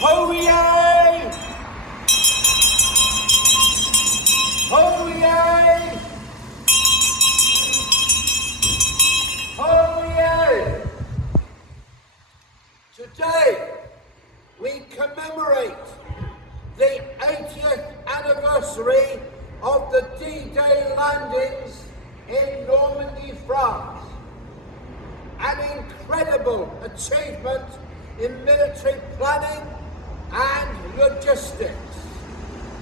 Ho-yay! Ho-yay! Ho-yay! Today we commemorate the 80th anniversary of the D-Day landings in Normandy, France. An incredible achievement in military planning and logistics,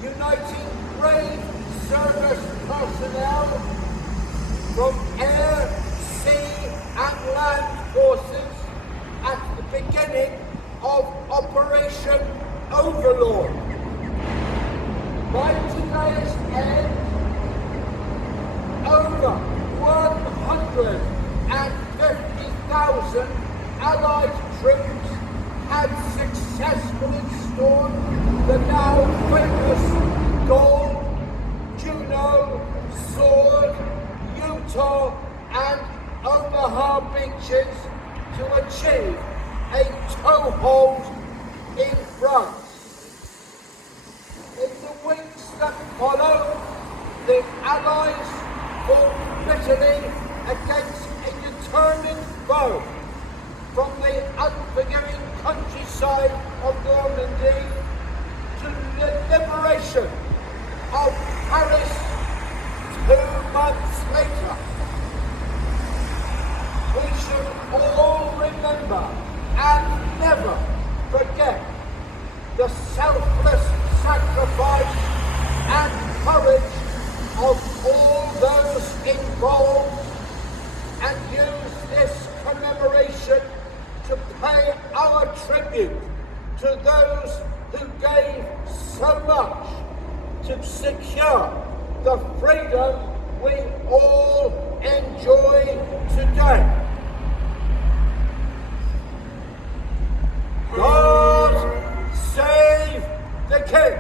uniting brave service personnel from air, sea and land forces at the beginning of Operation Overlord. By today's end, over 150,000 Allied troops had successfully stormed the now famous Gold, Juno, Sword, Utah and Omaha beaches to achieve a toehold in France. In the weeks that followed, the Allies fought bitterly against a determined foe from the unforgiving countryside of Normandy to the liberation of Paris 2 months later. We should all remember and never forget the selfless sacrifice and courage of all those involved, and use this commemoration to pay our tribute to those who gave so much to secure the freedom we all enjoy today. God save the King!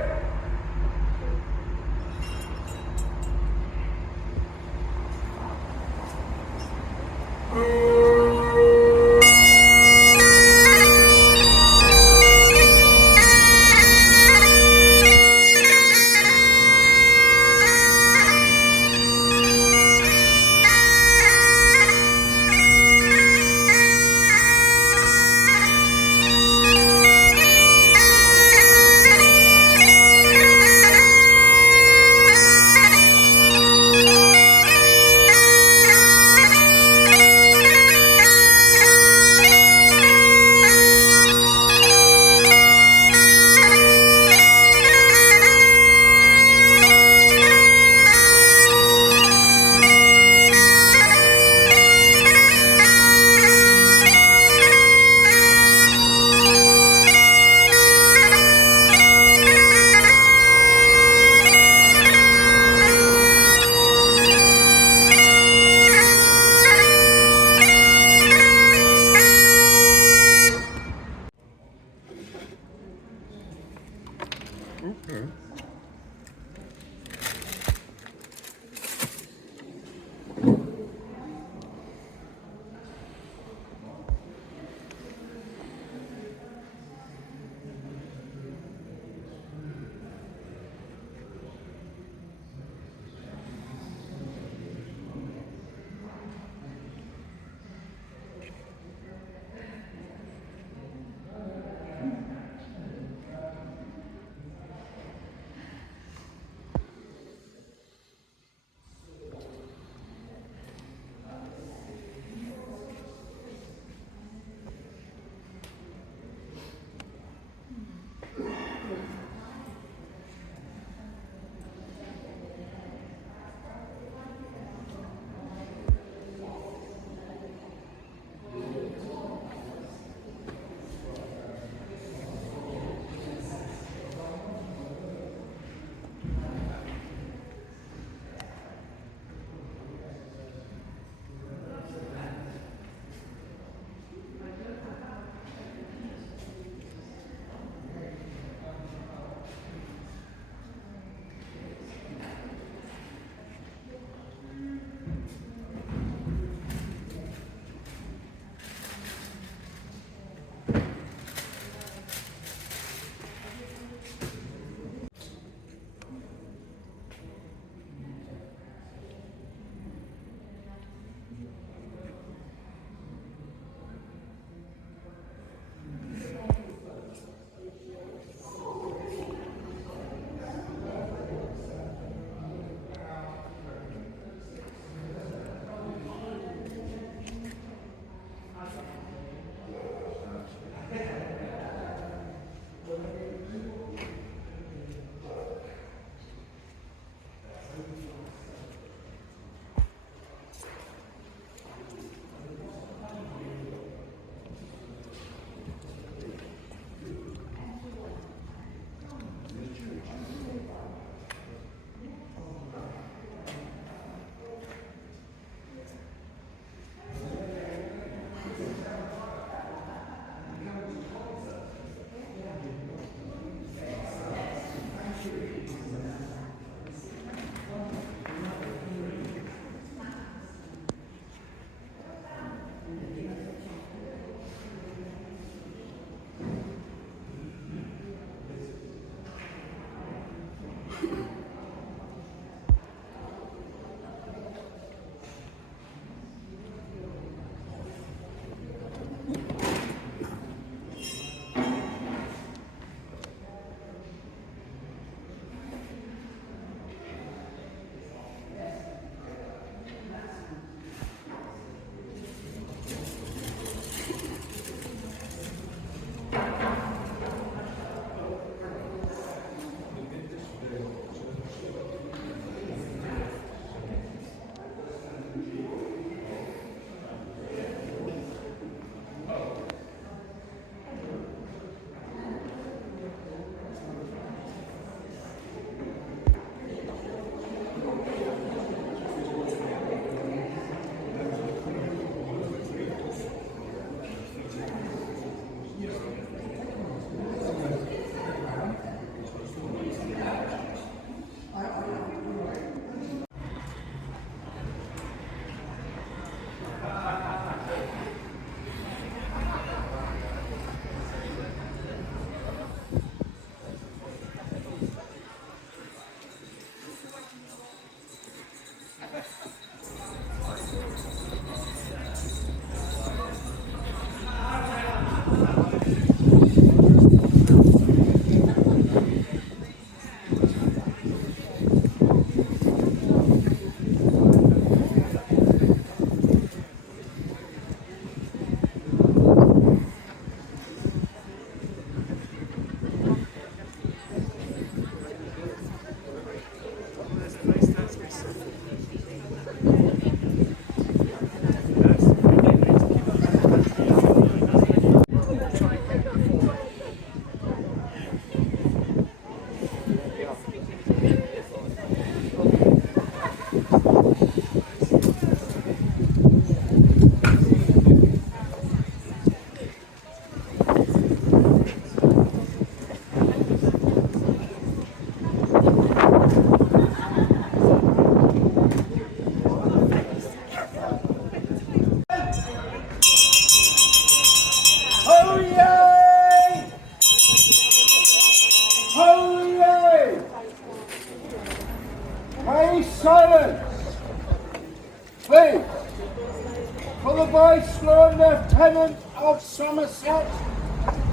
Lieutenant of Somerset,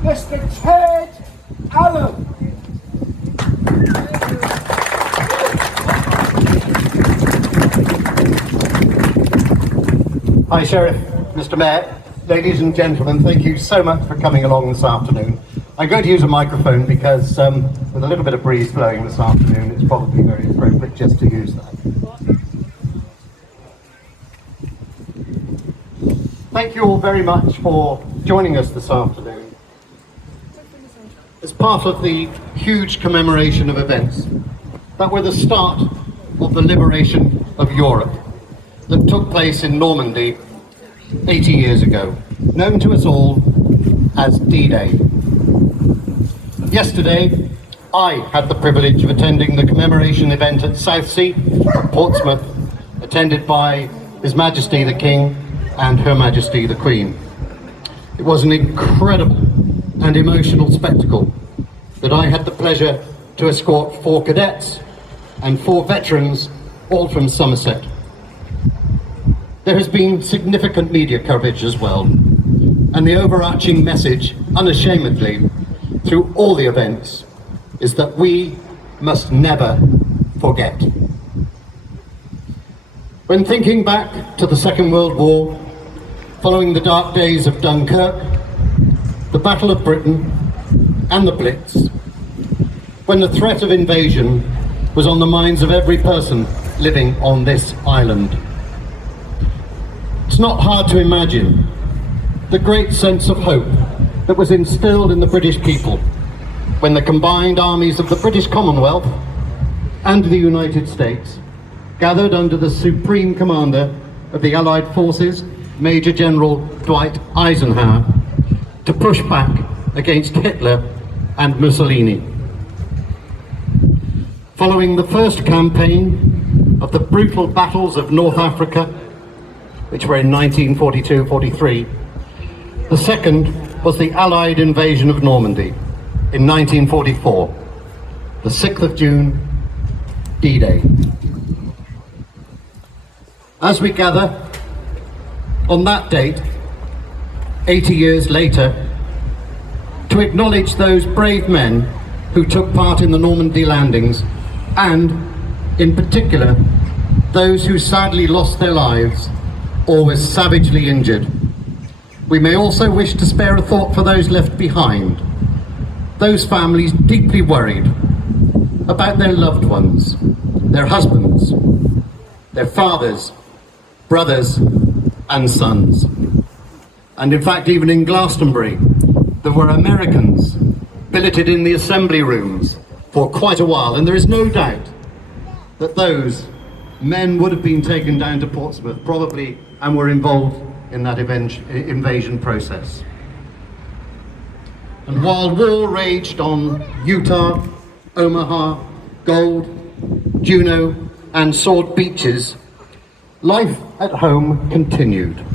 Mr. Ted Allen. Hi Sheriff, Mr. Mayor, ladies and gentlemen, thank you so much for coming along this afternoon. I'm going to use a microphone because with a little bit of breeze blowing this afternoon, it's probably very appropriate just to use that. Thank you all very much for joining us this afternoon as part of the huge commemoration of events that were the start of the liberation of Europe that took place in Normandy 80 years ago, known to us all as D-Day. Yesterday, I had the privilege of attending the commemoration event at Southsea, Portsmouth, attended by His Majesty the King and Her Majesty the Queen. It was an incredible and emotional spectacle that I had the pleasure to escort 4 cadets and 4 veterans, all from Somerset. There has been significant media coverage as well, and the overarching message, unashamedly, through all the events, is that we must never forget. When thinking back to the Second World War, following the dark days of Dunkirk, the Battle of Britain, and the Blitz, when the threat of invasion was on the minds of every person living on this island, it's not hard to imagine the great sense of hope that was instilled in the British people when the combined armies of the British Commonwealth and the United States gathered under the supreme commander of the Allied forces, Major General Dwight Eisenhower, to push back against Hitler and Mussolini. Following the first campaign of the brutal battles of North Africa, which were in 1942-43, the second was the Allied invasion of Normandy in 1944, the 6th of June, D-Day. As we gather on that date, 80 years later, to acknowledge those brave men who took part in the Normandy landings, and, in particular, those who sadly lost their lives or were savagely injured. We may also wish to spare a thought for those left behind, those families deeply worried about their loved ones, their husbands, their fathers, brothers and sons. And in fact, even in Glastonbury, there were Americans billeted in the assembly rooms for quite a while, and there is no doubt that those men would have been taken down to Portsmouth, probably, and were involved in that invasion process. And while war raged on Utah, Omaha, Gold, Juneau, and Sword beaches, life at home continued.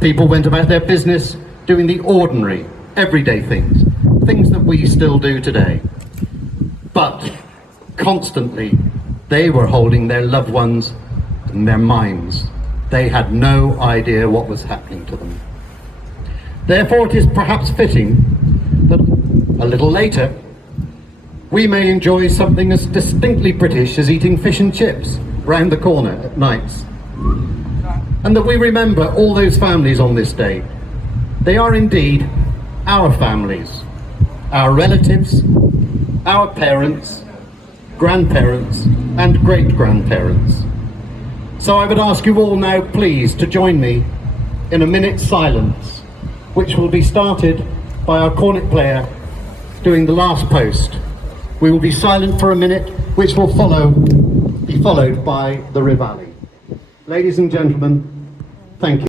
People went about their business doing the ordinary, everyday things that we still do today. But constantly, they were holding their loved ones in their minds. They had no idea what was happening to them. Therefore, it is perhaps fitting that a little later, we may enjoy something as distinctly British as eating fish and chips round the corner at nights. And that we remember all those families on this day. They are indeed our families, our relatives, our parents, grandparents, and great-grandparents. So I would ask you all now, please, to join me in a minute's silence, which will be started by our cornet player doing the last post. We will be silent for a minute, which will be followed by the Reveille. Ladies and gentlemen, thank you.